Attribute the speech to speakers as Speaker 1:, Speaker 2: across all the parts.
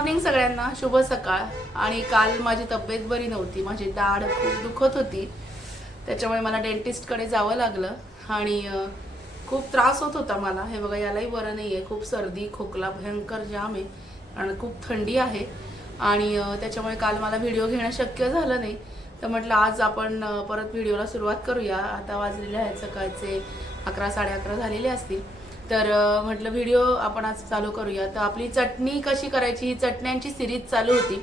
Speaker 1: Morning सगळ्यांना शुभ सकाळ. आणि काल माझी तब्येत बरी नव्हती. माझी दाढ खूप दुखत होती. त्याच्यामुळे मला डेंटिस्टकडे जावं लागलं. आणि खूप त्रास होत होता मला. हे बघा यालाही बरं नाही आहे खूप सर्दी खोकला भयंकर जाम आहे. आणि खूप थंडी आहे. आणि त्याच्यामुळे काल मला व्हिडिओ घेणं शक्य झालं नाही. तर म्हटलं आज आपण परत व्हिडिओला सुरुवात करूया. आता वाजलेले आहेत सकाळचे अकरा साडे अकरा झालेले असतील. तर म्हटलं व्हिडिओ आपण आज चालू करूया. तर आपली चटणी कशी करायची? ही चटण्यांची सिरीज चालू होती.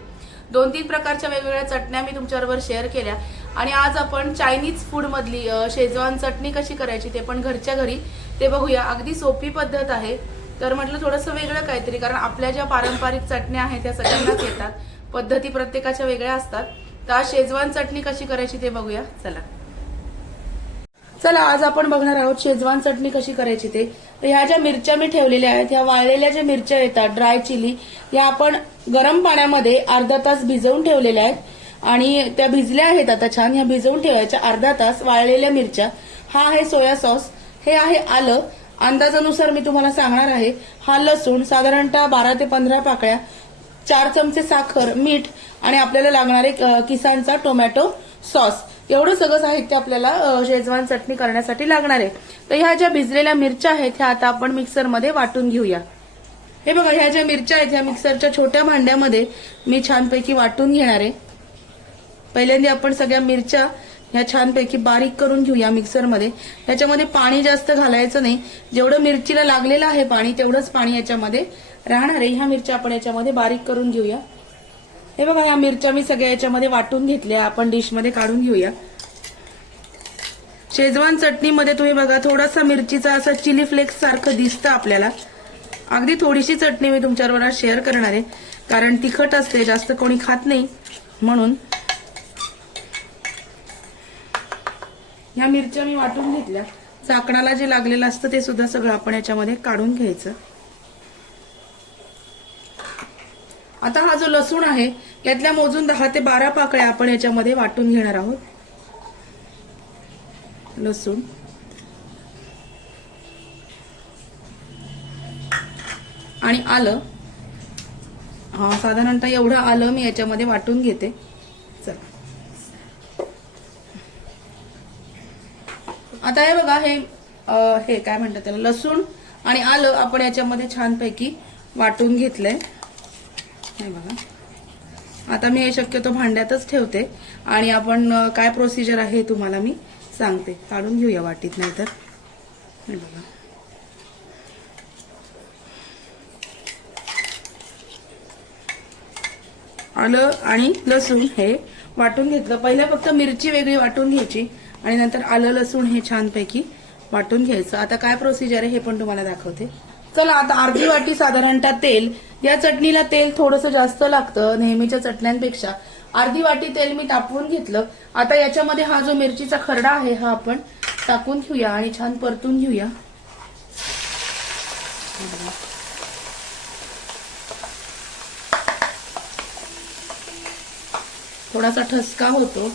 Speaker 1: दोन तीन प्रकारच्या वेगवेगळ्या चटण्या मी तुमच्याबरोबर शेअर केल्या. आणि आज आपण चायनीज फूडमधली शेजवान चटणी कशी करायची ते पण घरच्या घरी ते बघूया. अगदी सोपी पद्धत आहे. तर म्हटलं थोडंसं वेगळं काहीतरी कारण आपल्या ज्या पारंपरिक चटण्या आहेत त्या सगळ्यांनाच येतात. पद्धती प्रत्येकाच्या वेगळ्या असतात. तर आज शेजवान चटणी कशी करायची ते बघूया. चला. चला आज आपण बघणार आहोत शेजवान चटणी कशी करायची ते. तर ह्या ज्या मिरच्या मी ठेवलेल्या आहेत ह्या वाळलेल्या ज्या मिरच्या येतात ड्राय चिली या आपण गरम पाण्यामध्ये अर्धा तास भिजवून ठेवलेल्या आहेत. आणि त्या भिजल्या आहेत आता छान ह्या भिजवून ठेवायच्या अर्धा तास वाळलेल्या मिरच्या. हा आहे सोया सॉस हे आहे आलं. अंदाजानुसार मी तुम्हाला सांगणार आहे हा लसूण साधारणतः बारा ते पंधरा पाकळ्या चार चमचे साखर मीठ आणि आपल्याला लागणारे किसानचा टोमॅटो सॉस. एवढं सगळं साहित्य आपल्याला शेजवान चटणी करण्यासाठी लागणार आहे. तर ह्या ज्या भिजलेल्या मिरच्या आहेत ह्या आता आपण मिक्सरमध्ये वाटून घेऊया. हे बघा ह्या ज्या मिरच्या आहेत ह्या मिक्सरच्या छोट्या भांड्यामध्ये मी छानपैकी वाटून घेणार आहे. पहिल्यांदा आपण सगळ्या मिरच्या ह्या छानपैकी बारीक करून घेऊया मिक्सरमध्ये. ह्याच्यामध्ये पाणी जास्त घालायचं नाही. जेवढं मिरचीला लागलेलं आहे पाणी तेवढंच पाणी याच्यामध्ये राहणार आहे. ह्या मिरच्या आपण याच्यामध्ये बारीक करून घेऊया. हे बघा ह्या मिरच्या मी सगळ्या याच्यामध्ये वाटून घेतल्या. आपण डिशमध्ये काढून घेऊया. शेजवान चटणीमध्ये तुम्ही बघा थोडासा मिरचीचा असं चिली फ्लेक्स सारखं दिसतं आपल्याला. अगदी थोडीशी चटणी मी तुमच्याबरोबर शेअर करणार आहे. कारण तिखट असते जास्त कोणी खात नाही. म्हणून ह्या मिरच्या मी वाटून घेतल्या. चाकणाला जे लागलेलं असतं ते सुद्धा सगळं आपण याच्यामध्ये काढून घ्यायचं. आता हा जो लसूण आहे यातल्या मोजून दहा ते बारा पाकळ्या आपण याच्यामध्ये वाटून घेणार आहोत. लसूण. आणि आलं. हा साधारणतः एवढं आलं मी याच्यामध्ये वाटून घेते. चला. आता हे बघा हे हे काय म्हणतात त्याला? लसूण आणि आलं आपण याच्यामध्ये छानपैकी वाटून घेतलंय. हे बघा. आता मी हे शक्यतो भांड्यातच ठेवते. आणि आपण काय प्रोसिजर आहे हे तुम्हाला मी सांगते. काढून घेऊया वाटीत नाहीतर. हे बघा. आलं आणि लसूण हे वाटून घेतलं. पहिल्या फक्त मिरची वेगळी वाटून घ्यायची आणि नंतर आलं लसूण हे छानपैकी वाटून घ्यायचं. आता काय प्रोसिजर आहे हे पण तुम्हाला दाखवते. चला आता अर्धी वाटी साधारणतः तेल या चटणीला तेल थोडंसं जास्त लागतं नेहमीच्या चटण्यांपेक्षा. अर्धी वाटी तेल मी तापवून घेतलं. आता याच्यामध्ये हा जो मिरचीचा खरडा आहे हा आपण टाकून घेऊया आणि छान परतून घेऊया. थोडासा ठसका होतो.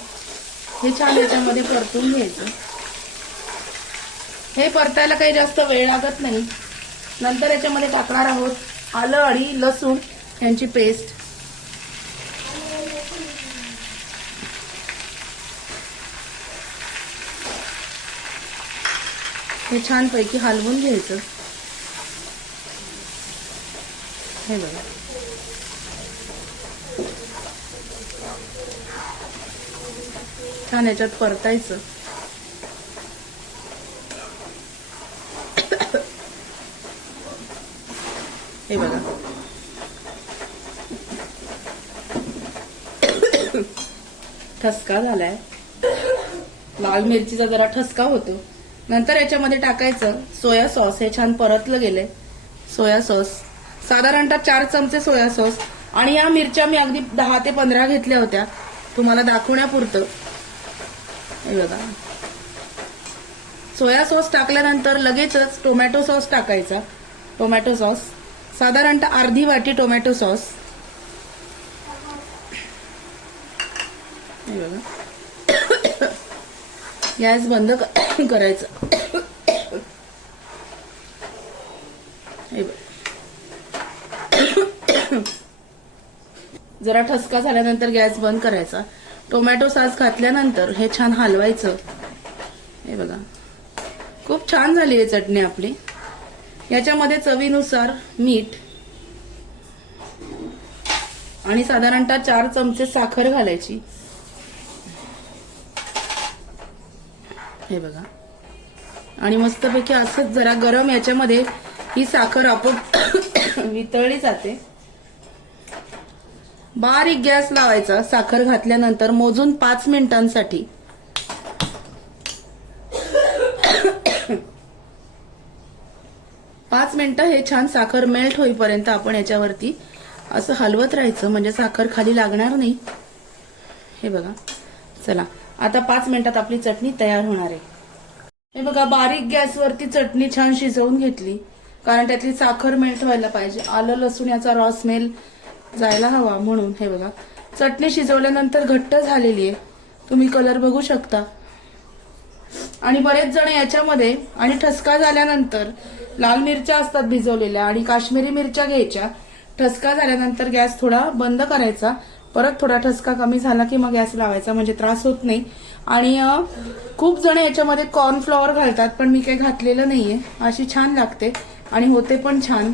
Speaker 1: हे छान याच्यामध्ये परतून घ्यायचं. हे परतायला काही जास्त वेळ लागत नाही. नंतर याच्यामध्ये टाकणार आहोत. आलं आणि लसूण यांची पेस्ट हे छानपैकी हलवून घ्यायचं. हे बघा. छान याच्यात परतायचं. हे बघा. ठसका झालाय. लाल मिरचीचा जरा ठसका होतो. नंतर याच्यामध्ये टाकायचं सोया सॉस. हे छान परतलं गेलंय. Soya sauce. साधारणतः चार चमचे सोया सॉस. आणि या मिरच्या मी अगदी दहा ते पंधरा घेतल्या होत्या. तुम्हाला दाखवण्यापुरतं. हे बघा. सोया सॉस टाकल्यानंतर लगेचच टोमॅटो सॉस टाकायचा. Tomato sauce. साधारणतः अर्धी वाटी टोमॅटो सॉस. हे बघा. गॅस बंद करायचं. हे जरा ठसका झाल्यानंतर गॅस बंद करायचा. टोमॅटो सॉस घातल्यानंतर हे छान हलवायचं. हे बघा. खूप छान झाली आहे चटणी आपली. याच्यामध्ये चवीनुसार मीठ आणि साधारणतः चार चमचे साखर घालायची. हे बघा. आणि मस्तपैकी असंच जरा गरम याच्यामध्ये ही साखर आपण वितळली जाते. बारीक गॅस लावायचा साखर घातल्यानंतर मोजून पाच मिनिटांसाठी. पाच मिनिटं हे छान साखर मेल्ट होईपर्यंत आपण याच्यावरती असं हलवत राहायचं म्हणजे साखर खाली लागणार नाही. हे बघा. चला. आता पाच मिनिटात आपली चटणी तयार होणार आहे. हे बघा बारीक गॅसवरती चटणी छान शिजवून घेतली. कारण त्यातली साखर मेल्ट व्हायला पाहिजे. आलं लसूण याचा रॉ स्मेल जायला हवा म्हणून. हे बघा. चटणी शिजवल्यानंतर घट्ट झालेली आहे. तुम्ही कलर बघू शकता. आणि बरेच जण याच्यामध्ये आणि ठसका झाल्यानंतर लाल मिरच्या असतात भिजवलेल्या आणि काश्मीरी मिरच्या घ्यायच्या. ठसका झाल्यानंतर गॅस थोडा बंद करायचा. परत थोडा ठसका कमी झाला की मग गॅस लावायचा म्हणजे त्रास होत नाही. आणि खूप जण याच्यामध्ये कॉर्नफ्लॉवर घालतात पण मी काही घातलेलं नाहीये. अशी छान लागते आणि होते पण छान.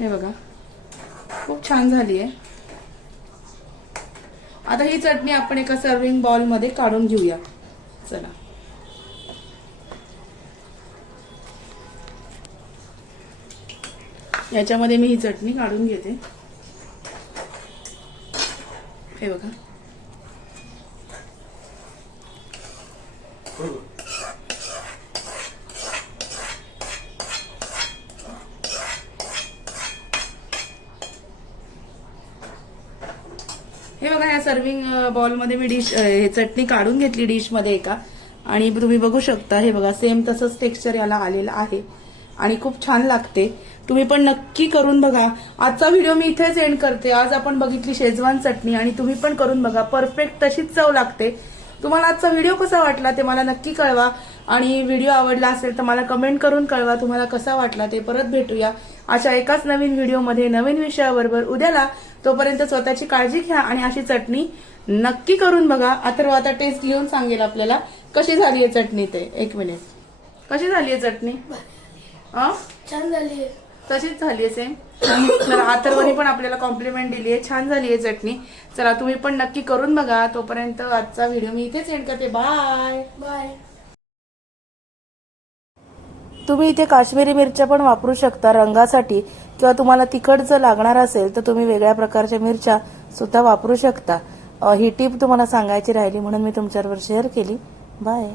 Speaker 1: हे बघा. खूप छान झाली आहे आता ही चटणी आपण एका सर्विंग बॉलमध्ये काढून घेऊया. चला. याच्यामध्ये मी ही चटणी काढून घेते. हे बघा. हे बघा या सर्विंग बॉलमध्ये मी डिश हे चटणी काढून घेतली डिशमध्ये एका. आणि तुम्ही बघू शकता हे बघा सेम तसंच टेक्स्चर याला आलेलं आहे. आणि खूप छान लागते. तुम्ही पण नक्की करून बघा. आजचा व्हिडिओ मी इथेच एंड करते. आज आपण बघितली शेजवान चटणी आणि तुम्ही पण करून बघा. परफेक्ट तशीच चव लागते. तुम्हाला आजचा व्हिडिओ कसा वाटला ते मला नक्की कळवा. आणि व्हिडिओ आवडला असेल तर मला कमेंट करून कळवा. तुम्हाला कसा वाटला ते परत भेटूया. अशा एकाच नवीन व्हिडिओमध्ये नवीन विषयाबरोबर उद्याला. तोपर्यंत स्वतःची काळजी घ्या आणि अशी चटणी नक्की करून बघा. अथर्व आता टेस्ट घेऊन सांगेल आपल्याला. कशी झाली आहे चटणी ते? एक मिनिट कशी झाली आहे चटणी? अं?
Speaker 2: छान झाली
Speaker 1: तशीच झाली आहे सेम तर अथर्वनी पण आपल्याला कॉम्प्लिमेंट दिली आहे. छान झाली आहे चटणी. चला तुम्ही पण नक्की करून बघा. तोपर्यंत आजचा व्हिडिओ मी इथेच एंड करते. बाय
Speaker 2: बाय
Speaker 1: तुम्ही इथे काश्मीरी मिरच्या पण वापरू शकता रंगासाठी. किंवा तुम्हाला तिखट जर लागणार असेल तर तुम्ही वेगळ्या प्रकारच्या मिरच्या सुद्धा वापरू शकता. ही टीप तुम्हाला सांगायची राहिली म्हणून मी तुमच्याबरोबर शेअर केली. बाय